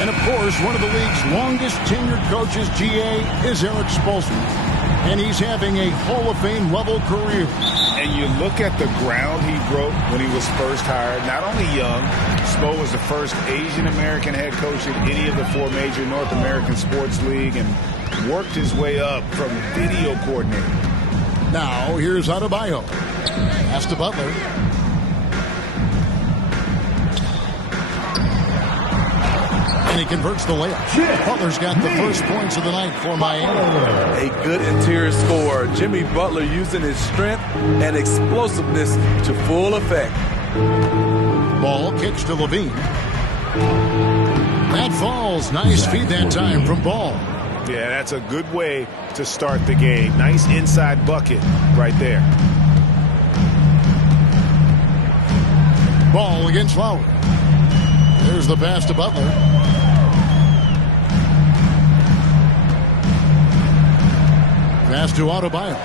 And, of course, one of the league's longest tenured coaches, GA, is Eric Spoelstra. And he's having a Hall of Fame level career. And you look at the ground he broke when he was first hired. Not only young, Spo was the first Asian American head coach in any of the 4 major North American sports league and worked his way up from video coordinator. Now here's Adebayo. Pass to Butler. And he converts the layup. Butler's got the first points of the night for Miami. A good interior scorer. Jimmy Butler using his strength and explosiveness to full effect. Ball kicks to Levine. That falls. Nice feed that time from Ball. Yeah, that's a good way to start the game. Nice inside bucket right there. Ball against Lowry. There's the pass to Butler. Pass to Adebayo.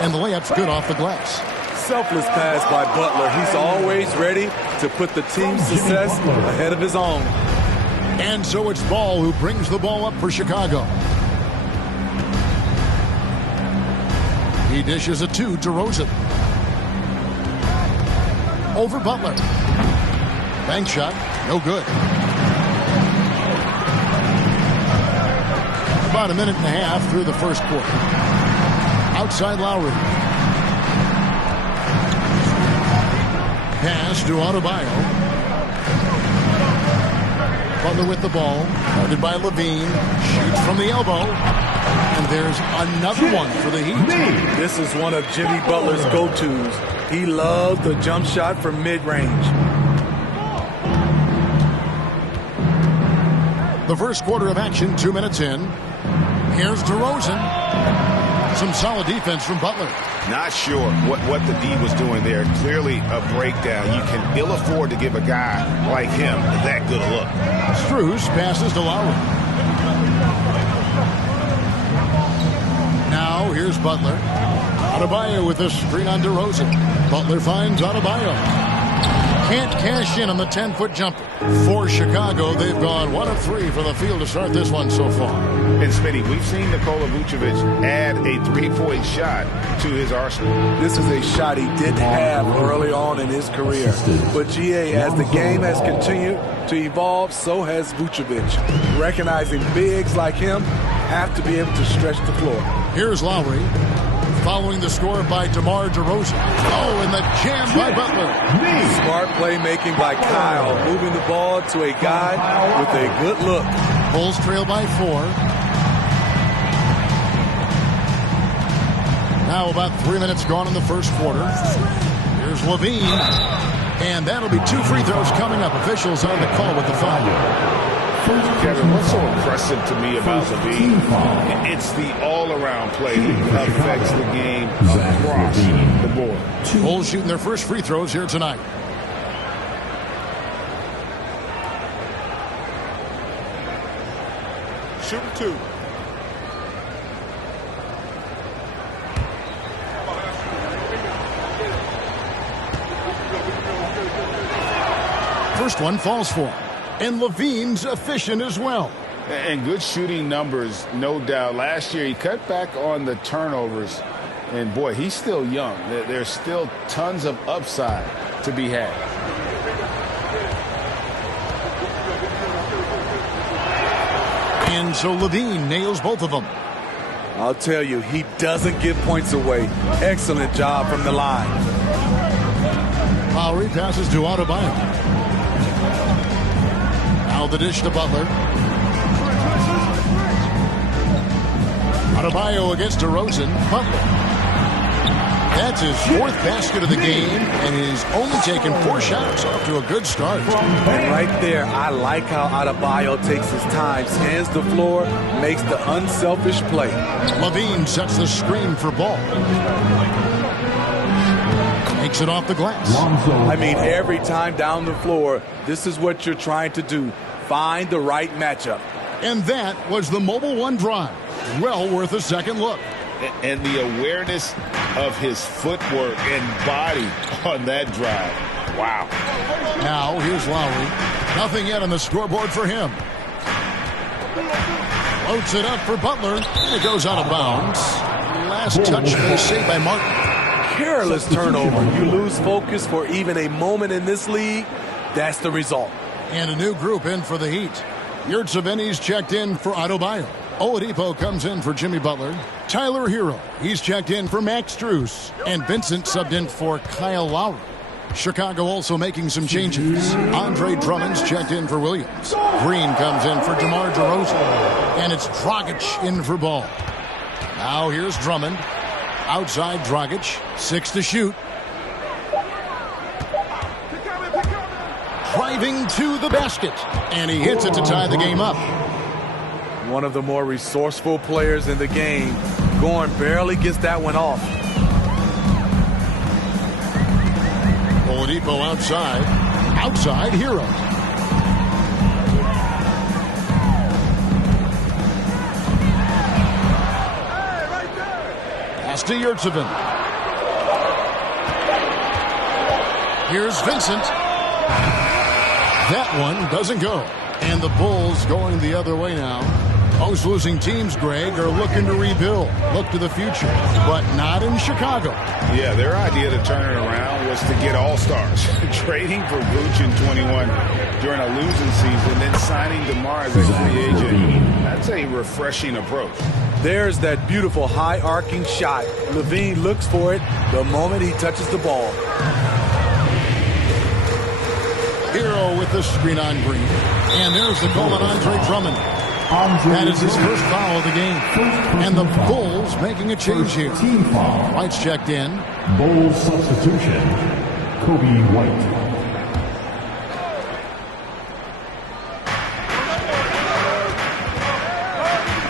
And the layup's good off the glass. Selfless pass by Butler. He's always ready to put the team's success ahead of his own. And so it's Ball who brings the ball up for Chicago. He dishes it to DeRozan. Over Butler. Bank shot. No good. About a minute and a half through the first quarter. Outside Lowry. Pass to Adebayo. Butler with the ball. Guarded by Levine. Shoots from the elbow. And there's another one for the Heat. This is one of Jimmy Butler's go-tos. He loves the jump shot from mid-range. The first quarter of action, 2 minutes in. Here's DeRozan. Some solid defense from Butler. Not sure what the D was doing there. Clearly a breakdown. You can ill afford to give a guy like him that good a look. Strus passes to Lowry. Now here's Butler. Adebayo with a screen on DeRozan. Butler finds Adebayo. Can't cash in on the 10-foot jumper. For Chicago, they've gone 1 of 3 for the field to start this one so far. And Smitty, we've seen Nikola Vucevic add a 3-point shot to his arsenal. This is a shot he didn't have early on in his career. But GA, as the game has continued to evolve, so has Vucevic. Recognizing bigs like him have to be able to stretch the floor. Here's Lowry. Following the score by DeMar DeRozan. Oh, and the jam by Butler. Smart playmaking by Kyle, moving the ball to a guy with a good look. Bulls trail by 4. Now about 3 minutes gone in the first quarter. Here's Levine. And that'll be 2 free throws coming up. Officials on the call with the foul. Kevin, what's so impressive to me about Levine? It's the all-around play that affects the game across the board. Bulls shooting their first free throws here tonight. Shooting 2. First one falls for him. And Levine's efficient as well. And good shooting numbers, no doubt. Last year, he cut back on the turnovers. And, boy, he's still young. There's still tons of upside to be had. And so Levine nails both of them. I'll tell you, he doesn't give points away. Excellent job from the line. Lowry passes to Adebayo. Now the dish to Butler. Adebayo against DeRozan. Butler. That's his 4th basket of the game, and he's only taken 4 shots. Off to a good start. And right there, I like how Adebayo takes his time, scans the floor, makes the unselfish play. Levine sets the screen for Ball. Takes it off the glass. I mean, every time down the floor, this is what you're trying to do. Find the right matchup. And that was the Mobile One drive. Well worth a second look. And the awareness of his footwork and body on that drive. Wow. Now here's Lowry. Nothing yet on the scoreboard for him. Floats it up for Butler. And it goes out of bounds. Last touch was saved by Martin. Careless turnover. You lose focus for even a moment in this league. That's the result. And a new group in for the Heat. Yurtseven's checked in for Adebayo. Oladipo comes in for Jimmy Butler. Tyler Hero, he's checked in for Max Strus. And Vincent subbed in for Kyle Lowry. Chicago also making some changes. Andre Drummond's checked in for Williams. Green comes in for DeMar DeRozan. And it's Dragic in for Ball. Now here's Drummond. Outside Dragic. 6 to shoot. Driving to the basket. And he hits it to tie the game up. One of the more resourceful players in the game. Gorn barely gets that one off. Oladipo outside. Outside Hero. Pass to Yurtseven. Here's Vincent. That one doesn't go. And the Bulls going the other way now. Most losing teams, Greg, are looking to rebuild, look to the future, but not in Chicago. Yeah, their idea to turn it around was to get all-stars. Trading for Vooch in 21 during a losing season, then signing DeMar as a free agent. That's a refreshing approach. There's that beautiful high-arcing shot. Levine looks for it the moment he touches the ball. Hero with the screen on Green. And there's the goal on Andre Drummond. That is his first foul of the game. And the Bulls making a change here. White's checked in. Bulls substitution, Kobe White.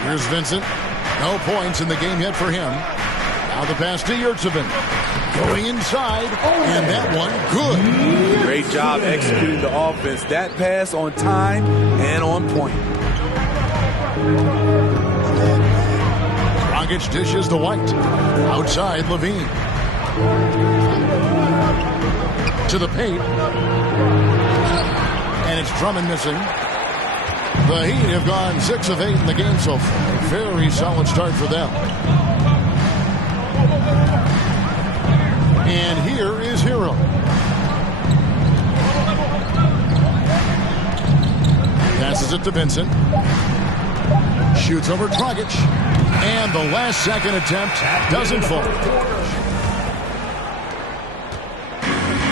Here's Vincent. No points in the game yet for him. Now the pass to Yurtseven. Going inside. And that one good. Great job executing the offense. That pass on time and on point. Dragic dishes to White. Outside Levine. To the paint. And it's Drummond missing. The Heat have gone 6 of 8 in the game so far. Very solid start for them. And here is Hero. Passes it to Vincent. Shoots over Dragic. And the last second attempt doesn't fall.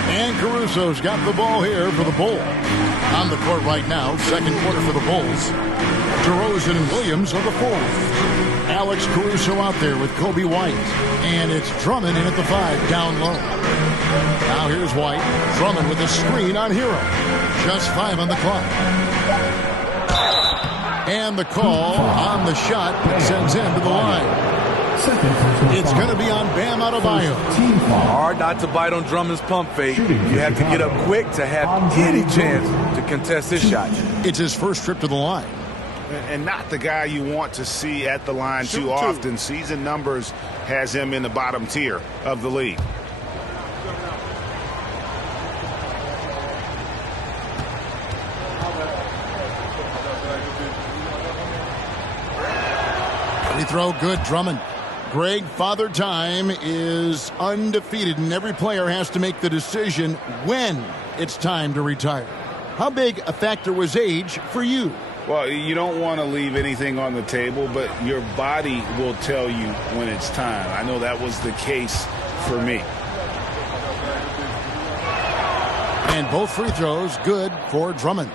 And Caruso's got the ball here for the Bulls. On the court right now, second quarter for the Bulls. DeRozan and Williams are the fourth. Alex Caruso out there with Kobe White. And it's Drummond in at the 5, down low. Now here's White. Drummond with a screen on Hero. Just 5 on the clock. And the call on the shot that sends him to the line. It's going to be on Bam Adebayo. Hard not to bite on Drummond's pump fake. You have to get up quick to have any chance to contest his shot. It's his first trip to the line. And not the guy you want to see at the line too often. Season numbers has him in the bottom tier of the league. Free throw good, Drummond. Greg, Father Time is undefeated, and every player has to make the decision when it's time to retire. How big a factor was age for you? Well, you don't want to leave anything on the table, but your body will tell you when it's time. I know that was the case for me. And both free throws good for Drummond.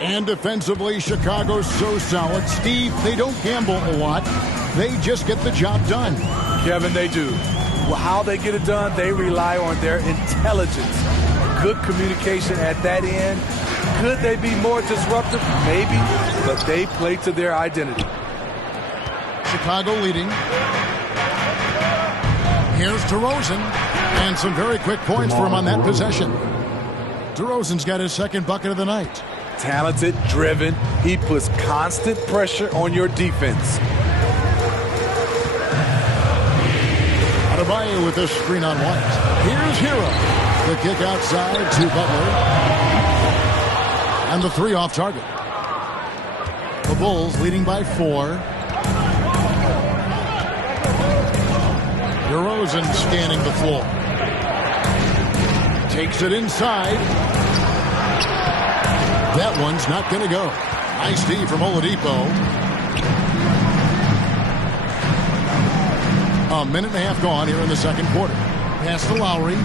And defensively, Chicago's so solid. Steve, they don't gamble a lot. They just get the job done. Kevin, they do. Well, how they get it done, they rely on their intelligence. Good communication at that end. Could they be more disruptive? Maybe, but they play to their identity. Chicago leading. Here's DeRozan. And some very quick points for him on that possession. DeRozan's got his second bucket of the night. Talented, driven. He puts constant pressure on your defense. Adebayo with this screen on White. Here's Hero. The kick outside to Butler. And the three off target. The Bulls leading by 4. DeRozan scanning the floor. Takes it inside. That one's not going to go. Nice D from Oladipo. A minute and a half gone here in the second quarter. Pass to Lowry.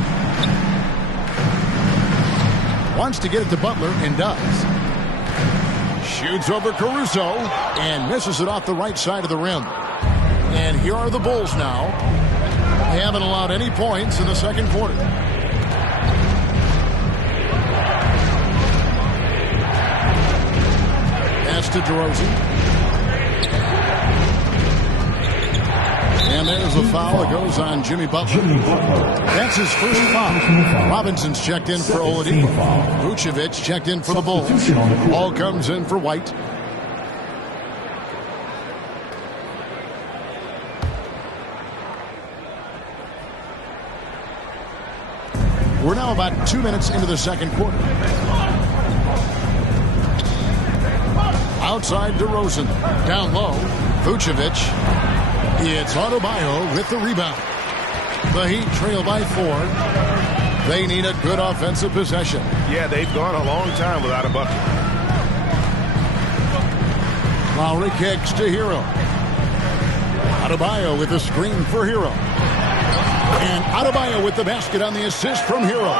Wants to get it to Butler and does. Shoots over Caruso and misses it off the right side of the rim. And here are the Bulls now. They haven't allowed any points in the second quarter. Pass to DeRozan. And there's a foul that goes on Jimmy Butler. That's his first foul. Robinson's checked in for Oladipo. Vucevic checked in for the Bulls. Ball comes in for White. We're now about 2 minutes into the second quarter. Outside DeRozan. Down low. Vucevic. It's Adebayo with the rebound. The Heat trail by 4. They need a good offensive possession. Yeah, they've gone a long time without a bucket. Lowry kicks to Hero. Adebayo with a screen for Hero. And Adebayo with the basket on the assist from Hero.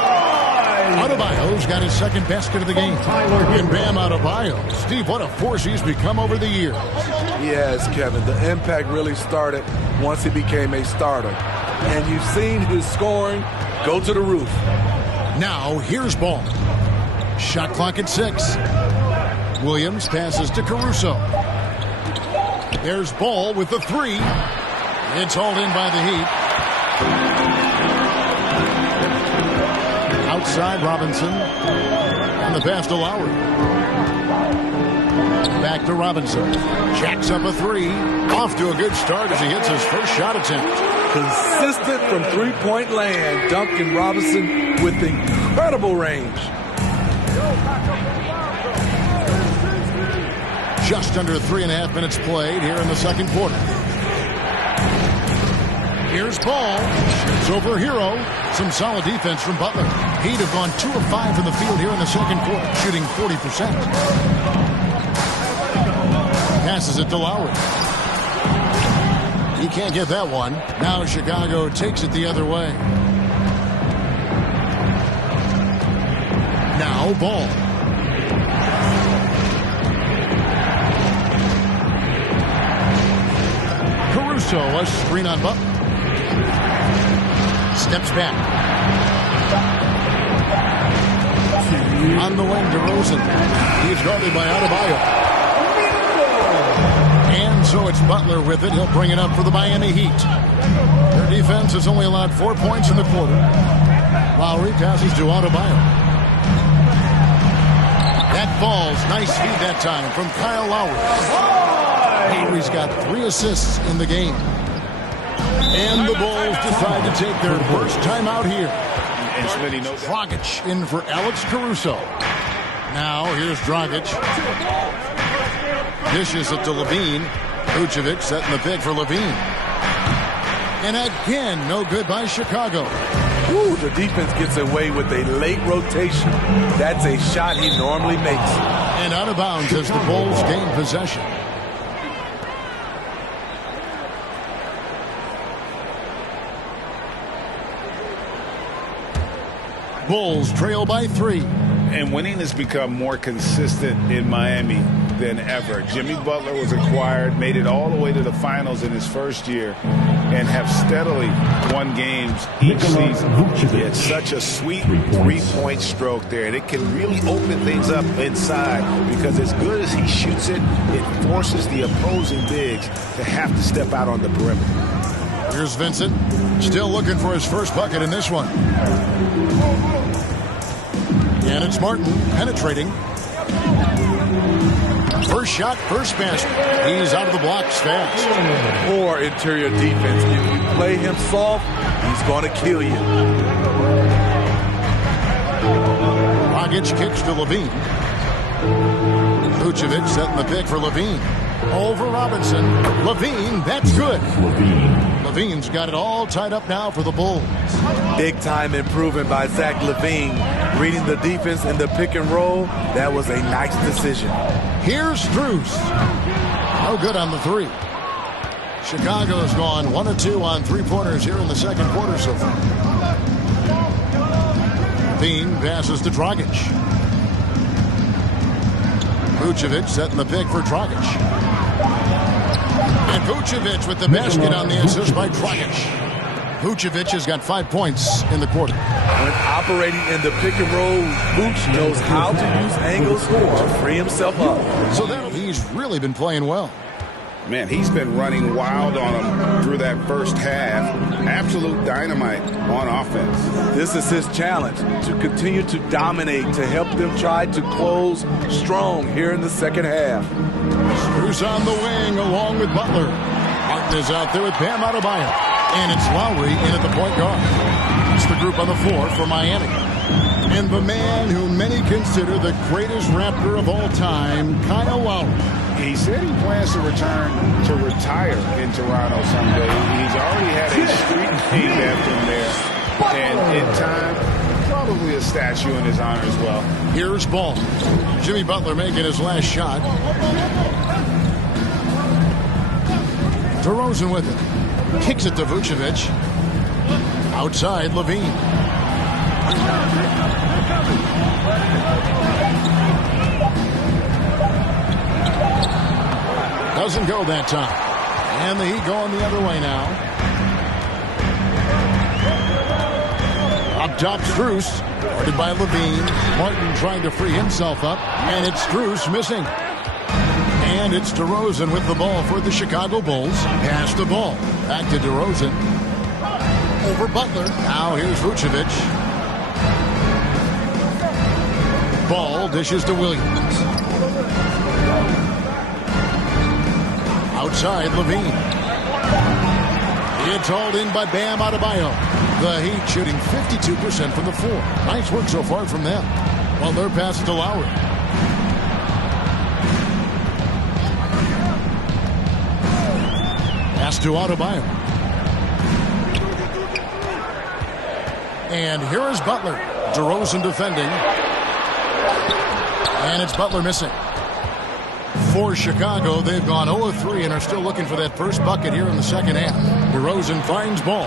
Adebayo's got his second basket of the game. And Bam Adebayo. Steve, what a force he's become over the years. Yes, Kevin. The impact really started once he became a starter. And you've seen his scoring go to the roof. Now, here's Ball. Shot clock at 6. Williams passes to Caruso. There's Ball with the 3. It's hauled in by the Heat. Outside Robinson. And the pass to Lowry. Back to Robinson. Jacks up a 3. Off to a good start as he hits his first shot attempt. Consistent from three-point land. Duncan Robinson with incredible range. Just under 3.5 minutes played here in the second quarter. Here's Ball. Shoots over Hero. Some solid defense from Butler. Heat have gone 2 of 5 from the field here in the second quarter, shooting 40%. Passes it to Lowry. He can't get that one. Now Chicago takes it the other way. Now Ball. Caruso, a screen on Butler. Steps back. On the wing, DeRozan. He's guarded by Adebayo. And so it's Butler with it. He'll bring it up for the Miami Heat. Their defense has only allowed 4 points in the quarter. Lowry passes to Adebayo. That falls. Nice feed that time from Kyle Lowry. Lowry's got 3 assists in the game. And the Bulls decide to take their first time out here. Dragic in for Alex Caruso. Now here's Dragic. Dishes it to Levine. Vucevic setting the pick for Levine. And again, no good by Chicago. Ooh, the defense gets away with a late rotation. That's a shot he normally makes. And out of bounds as the Bulls gain possession. Bulls trail by 3. And winning has become more consistent in Miami than ever. Jimmy Butler was acquired, made it all the way to the finals in his first year, and have steadily won games each season. It's such a sweet three-point stroke there, and it can really open things up inside because as good as he shoots it, it forces the opposing bigs to have to step out on the perimeter. Here's Vincent, still looking for his first bucket in this one. And it's Martin penetrating. First shot, first basket. He's out of the blocks fast. Poor interior defense. If you play him soft, he's going to kill you. Dragic kicks to Levine. Vucevic setting the pick for Levine. Over Robinson. Levine, that's good. Levine's got it all tied up now for the Bulls. Big-time improvement by Zach LaVine. Reading the defense in the pick and roll, that was a nice decision. Here's Strus. No good on the three. Chicago's gone 1 of 2 on three-pointers here in the second quarter so far. Levine passes to Dragic. Vucevic setting the pick for Dragic. And Vucevic with the basket on the assist by Dragic. Vucevic has got 5 points in the quarter. When operating in the pick and roll, Vuce knows how to use angles to free himself up. So he's really been playing well. Man, he's been running wild on him through that first half. Absolute dynamite on offense. This is his challenge, to continue to dominate, to help them try to close strong here in the second half. Strus on the wing along with Butler. Martin is out there with Bam Adebayo. And it's Lowry in at the point guard. That's the group on the floor for Miami. And the man who many consider the greatest Raptor of all time, Kyle Lowry. He said he plans to retire in Toronto someday. He's already had a street named after him there. And in time, probably a statue in his honor as well. Here's Ball. Jimmy Butler making his last shot. DeRozan with it. Kicks it to Vucevic. Outside, Levine. Doesn't go that time. And the Heat going the other way now. Up top, Strus. Guarded by Levine. Martin trying to free himself up. And it's Strus missing. And it's DeRozan with the ball for the Chicago Bulls. Pass the ball. Back to DeRozan. Over Butler. Now here's Vucevic. Ball dishes to Williams. Outside, Levine. It's hauled in by Bam Adebayo. The Heat shooting 52% from the floor. Nice work so far from them. Well, they're passing to Lowry. Pass to Adebayo. And here is Butler. DeRozan defending. And it's Butler missing. For Chicago, they've gone 0-3 and are still looking for that first bucket here in the second half. DeRozan finds Ball.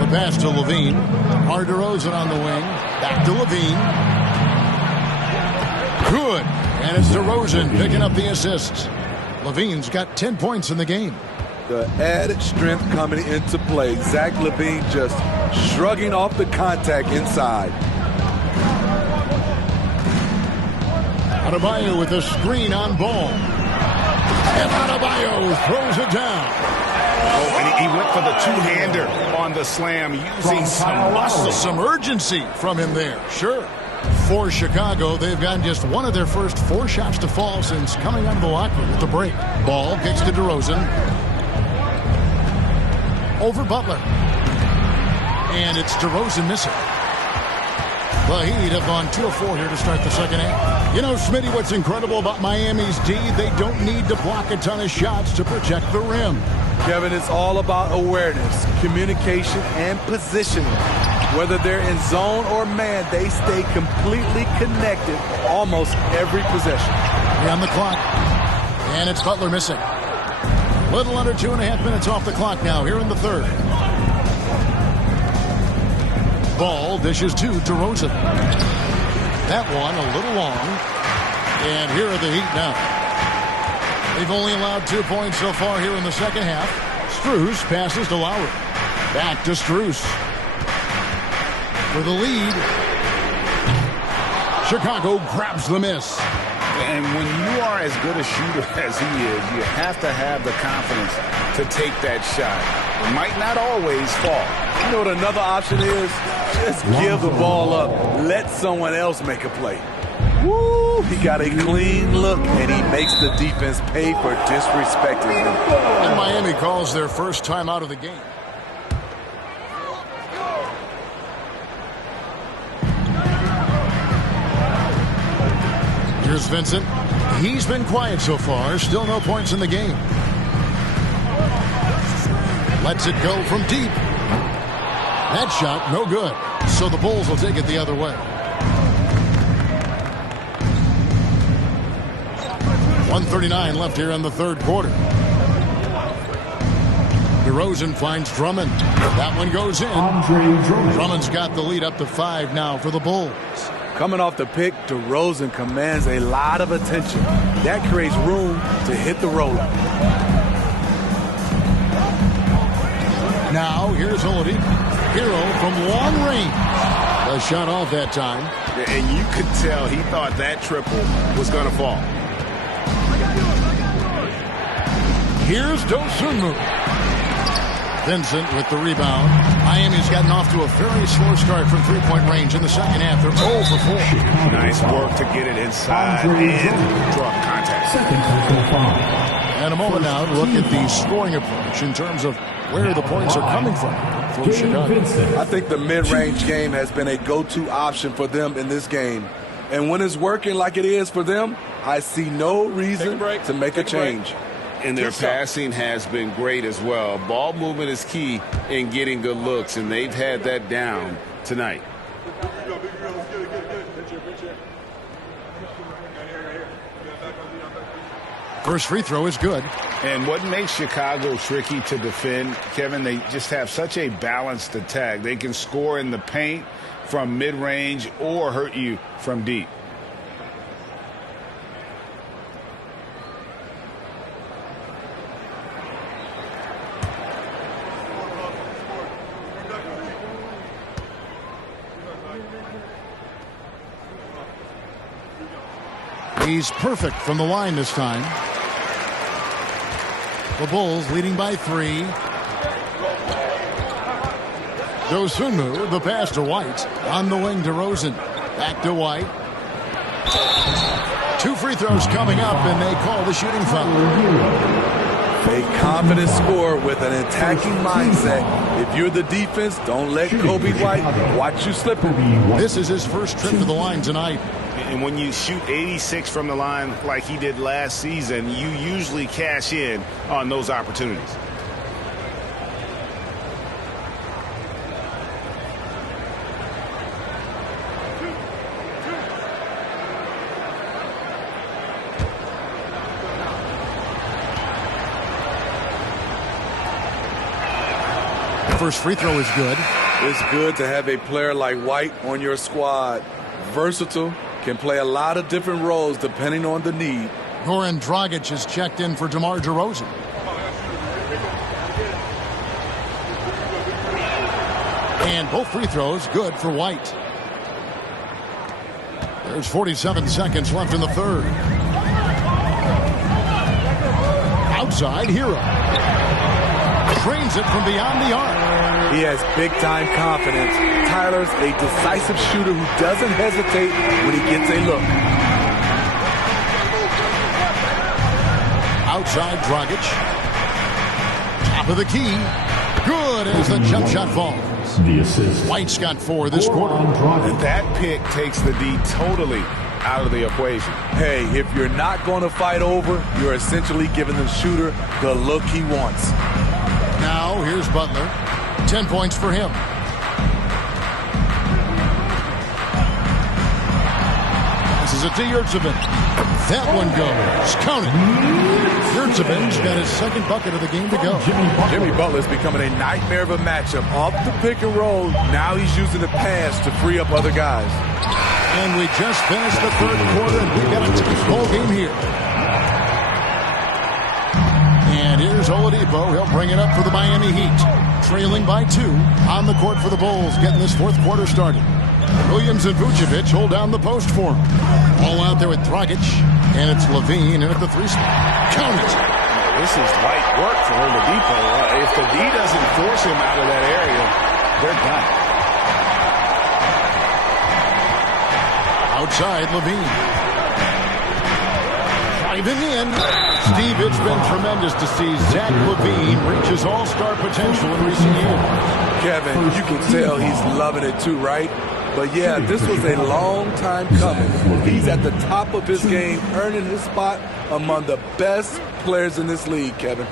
The pass to Levine. DeRozan on the wing. Back to Levine. Good. And it's DeRozan picking up the assists. Levine's got 10 points in the game. The added strength coming into play. Zach LaVine just shrugging off the contact inside. Adebayo with a screen on Ball. And Adebayo throws it down. Oh, and he went for the two-hander on the slam, using some muscle. Some urgency from him there, sure. For Chicago, they've gotten just one of their first 4 shots to fall since coming out of the locker room with the break. Ball kicks to DeRozan. Over Butler. And it's DeRozan missing. The Heat have gone 2 of 4 here to start the second half. You know, Smitty, what's incredible about Miami's D, they don't need to block a ton of shots to protect the rim. Kevin, it's all about awareness, communication, and positioning. Whether they're in zone or man, they stay completely connected almost every possession. On the clock. And it's Butler missing. Little under 2.5 minutes off the clock now here in the third. Ball dishes to DeRozan. That one a little long. And here are the Heat now. They've only allowed 2 points so far here in the second half. Strus passes to Lowry. Back to Strus. For the lead. Chicago grabs the miss. And when you are as good a shooter as he is, you have to have the confidence to take that shot. It might not always fall. You know what another option is? Just give the ball up. Let someone else make a play. Woo! He got a clean look, and he makes the defense pay for disrespecting him. And Miami calls their first time out of the game. Here's Vincent. He's been quiet so far. Still no points in the game. Lets it go from deep. That shot, no good. So the Bulls will take it the other way. 1:39 left here in the third quarter. DeRozan finds Drummond. That one goes in. Drummond's got the lead up to 5 now for the Bulls. Coming off the pick, DeRozan commands a lot of attention. That creates room to hit the roller. Now, here's Oladipo. Hero from long range. A shot off that time. And you could tell he thought that triple was going to fall. Here's Dosunmu. Vincent with the rebound. Miami's gotten off to a very slow start from three-point range in the second half. They're 0 for 4. Nice work to get it inside and draw contact. And a moment now to look at the scoring approach in terms of where the points are coming from for Chicago. I think the mid-range game has been a go-to option for them in this game. And when it's working like it is for them, I see no reason to make a change. And their passing has been great as well. Ball movement is key in getting good looks, and they've had that down tonight. First free throw is good. And what makes Chicago tricky to defend, Kevin, they just have such a balanced attack. They can score in the paint from mid-range or hurt you from deep. He's perfect from the line this time. The Bulls leading by 3. Dosunmu, the pass to White. On the wing, DeRozan. Back to White. 2 free throws coming up, and they call the shooting foul. A confident score with an attacking mindset. If you're the defense, don't let Kobe White watch you slip him. This is his first trip to the line tonight. And when you shoot 86 from the line like he did last season, you usually cash in on those opportunities. First free throw is good. It's good to have a player like White on your squad. Versatile, can play a lot of different roles depending on the need. Goran Dragic is checked in for DeMar DeRozan. And both free throws good for White. There's 47 seconds left in the third. Outside, Hero. Trains it from beyond the arc. He has big-time confidence. Tyler's a decisive shooter who doesn't hesitate when he gets a look. Outside, Dragic. Top of the key. Good as the jump shot falls. The assist. White's got 4 this quarter. And that pick takes the D totally out of the equation. Hey, if you're not going to fight over, you're essentially giving the shooter the look he wants. Now, here's Butler. 10 points for him. This is it to Yurtsevin. That one goes. Count it. Yurtsevin's got his second bucket of the game to go. Jimmy Butler's becoming a nightmare of a matchup. Off the pick and roll, now he's using the pass to free up other guys. And we just finished the third quarter, and we've got a tight ball game here. And here's Oladipo. He'll bring it up for the Miami Heat. Trailing by 2 on the court for the Bulls, getting this fourth quarter started. Williams and Vucevic hold down the post for him. All out there with Dragic, and it's Levine in at the 3 spot. Count it. This is light work for Oladipo. If the D doesn't force him out of that area, they're done. Outside, Levine. Driving in. Steve, it's been tremendous to see Zach Levine reach his all-star potential in recent years. Kevin, you can tell he's loving it too, right? But yeah, this was a long time coming. He's at the top of his game, earning his spot among the best players in this league, Kevin.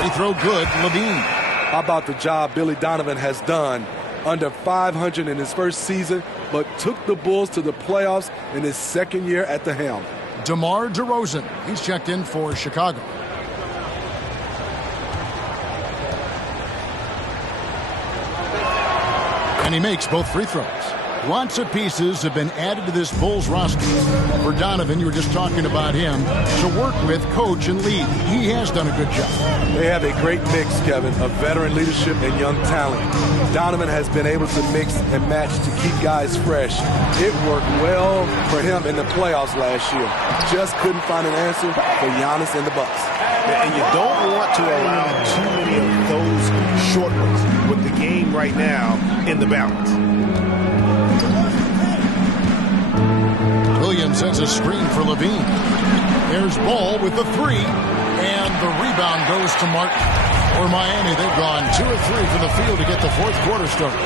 Free throw good, Levine. How about the job Billy Donovan has done? Under 500 in his first season, but took the Bulls to the playoffs in his second year at the helm. DeMar DeRozan, he's checked in for Chicago. And he makes both free throws. Lots of pieces have been added to this Bulls roster. For Donovan, you were just talking about him, to work with, coach, and lead. He has done a good job. They have a great mix, Kevin, of veteran leadership and young talent. Donovan has been able to mix and match to keep guys fresh. It worked well for him in the playoffs last year. Just couldn't find an answer for Giannis and the Bucks. And you don't want to allow too many of those short ones with the game right now in the balance. Williams sends a screen for Levine. There's Ball with the three, and the rebound goes to Martin. For Miami, they've gone 2 of 3 from the field to get the fourth quarter started.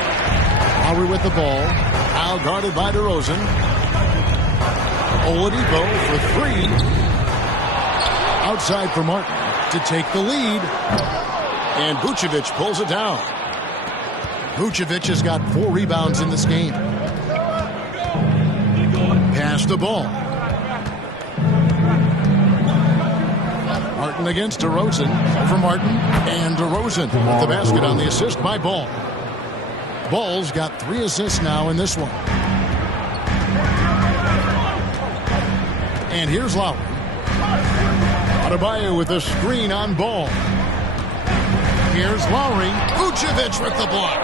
Lowry with the ball, now guarded by DeRozan. Oladipo for 3. Outside for Martin to take the lead. And Vucevic pulls it down. Vucevic has got 4 rebounds in this game. Pass the ball. Martin against DeRozan. Over Martin. And DeRozan with the basket on the assist by Ball. Ball's got 3 assists now in this one. And here's Lowry. Adebayo with a screen on Ball. Here's Lowry. Vucevic with the block.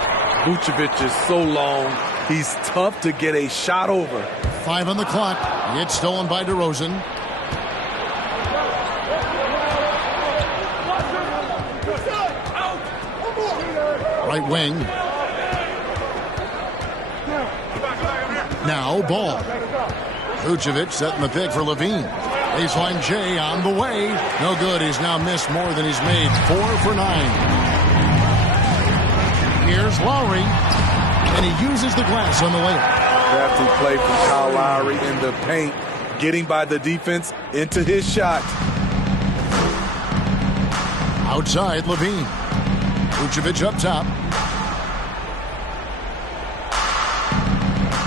Vucevic is so long, he's tough to get a shot over. 5 on the clock. It's stolen by DeRozan. Right wing. Now Ball. Vucevic setting the pick for Levine. Baseline J on the way. No good. He's now missed more than he's made. 4 for 9. Here's Lowry. And he uses the glass on the layup. Crafty play from Kyle Lowry in the paint, getting by the defense into his shot. Outside, Levine. Vucevic up top.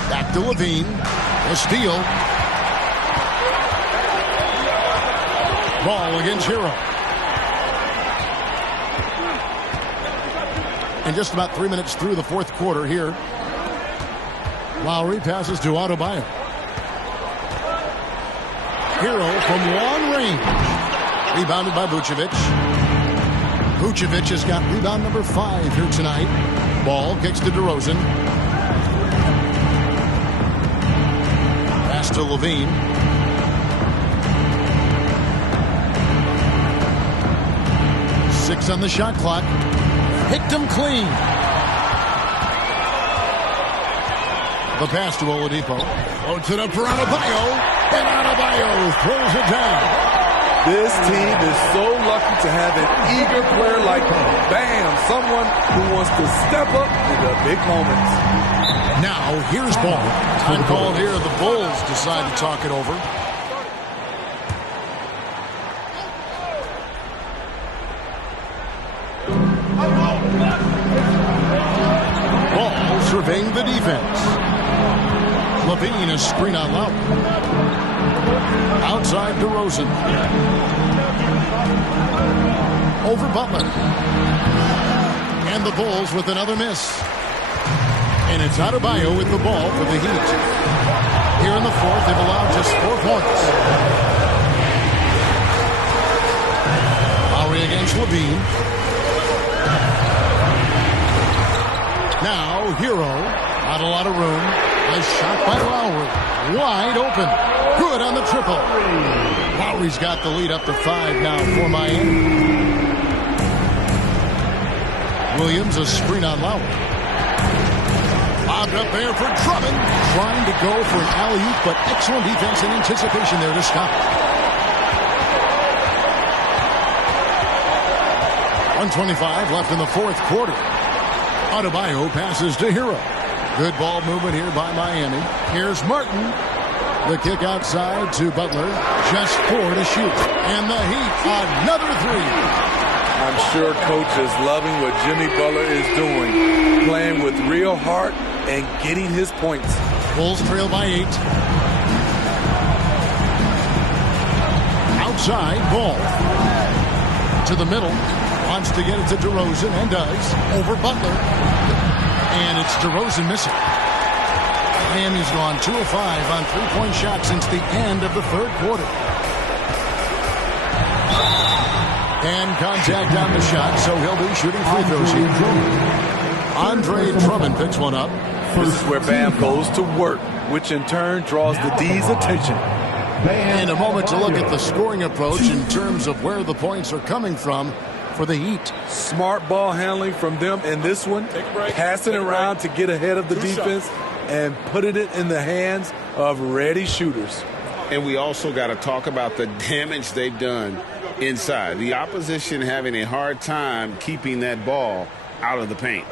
Back to Levine. A steal. Ball against Hero. And just about 3 minutes through the fourth quarter here. Lowry passes to Adebayo. Hero from long range. Rebounded by Vucevic. Vucevic has got rebound number 5 here tonight. Ball kicks to DeRozan. Pass to Levine. Six on the shot clock. Picked him clean. The pass to Oladipo. Floats it up for Adebayo. And Adebayo throws it down. This team is so lucky to have an eager player like Bam. Someone who wants to step up in the big moments. Now, here's Ball. Time called here. The Bulls decide to talk it over. Ball surveying the defense. Levine is screen on Lowry. Outside DeRozan. Over Butler. And the Bulls with another miss. And it's Adebayo with the ball for the Heat. Here in the fourth, they've allowed just 4 points. Lowry against Levine. Now, Hero. Not a lot of room. A shot by Lowry. Wide open. Good on the triple. Lowry's got the lead up to 5 now for Miami. Williams, a screen on Lowry. Bobbed up there for Drummond. Trying to go for an alley-oop, but excellent defense and anticipation there to stop. 1:25 left in the fourth quarter. Adebayo passes to Hero. Good ball movement here by Miami. Here's Martin. The kick outside to Butler. Just 4 to shoot. And the Heat, another 3. I'm sure Coach is loving what Jimmy Butler is doing, playing with real heart and getting his points. Bulls trail by 8. Outside, ball. To the middle. Wants to get it to DeRozan, and does. Over Butler. And it's DeRozan missing. Miami's gone 2 of 5 on three-point shots since the end of the third quarter. And contact on the shot, so he'll be shooting free throws here. Andre Drummond picks one up. This is where Bam goes to work, which in turn draws the D's attention. And a moment to look at the scoring approach in terms of where the points are coming from for the Heat. Smart ball handling from them in this one, passing around to get ahead of the defense and putting it in the hands of ready shooters. And we also got to talk about the damage they've done inside. The opposition having a hard time keeping that ball out of the paint.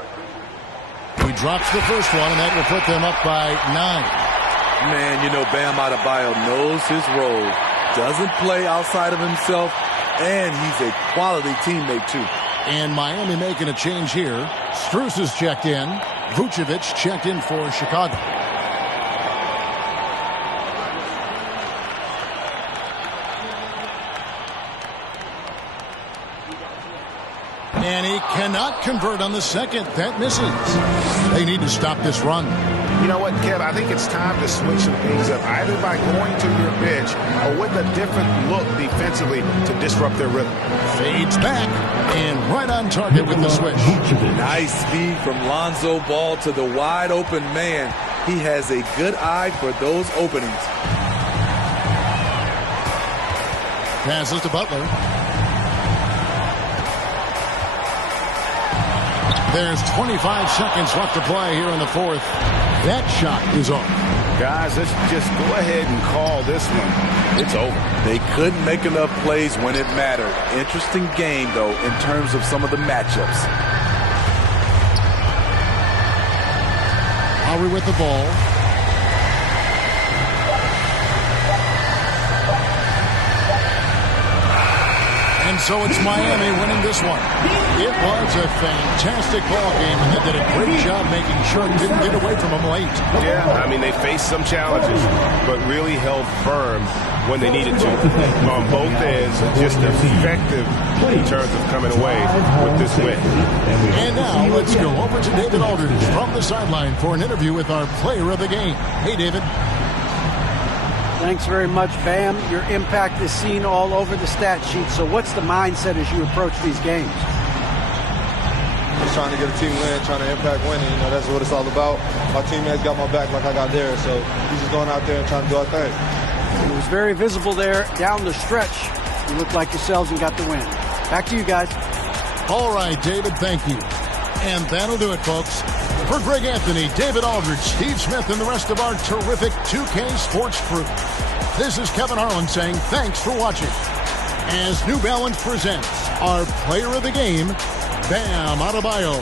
He drops the first one, and that will put them up by 9. Man, you know, Bam Adebayo knows his role, doesn't play outside of himself, and he's a quality teammate, too. And Miami making a change here. Strus is checked in. Vucevic checked in for Chicago. And he cannot convert on the second. That misses. They need to stop this run. You know what, Kev? I think it's time to switch some things up, either by going to your bench or with a different look defensively to disrupt their rhythm. Fades back and right on target with the switch. Nice speed from Lonzo Ball to the wide open man. He has a good eye for those openings. Passes to Butler. There's 25 seconds left to play here in the fourth. That shot is off. Guys, let's just go ahead and call this one. It's over. They couldn't make enough plays when it mattered. Interesting game, though, in terms of some of the matchups. Lowry with the ball. And so it's Miami winning this one. It was a fantastic ball game, and they did a great job making sure it didn't get away from them late. Yeah, I mean, they faced some challenges, but really held firm when they needed to. On both ends, just effective in terms of coming away with this win. And now let's go over to David Aldridge from the sideline for an interview with our player of the game. Hey, David. Thanks very much, Bam. Your impact is seen all over the stat sheet. So what's the mindset as you approach these games? Just trying to get a team win, trying to impact winning. You know, that's what it's all about. My teammates got my back like I got theirs. So he's just going out there and trying to do our thing. It was very visible there down the stretch. You looked like yourselves and got the win. Back to you guys. All right, David, thank you. And that'll do it, folks. For Greg Anthony, David Aldridge, Steve Smith, and the rest of our terrific 2K Sports crew, this is Kevin Harlan saying thanks for watching. As New Balance presents our player of the game, Bam Adebayo.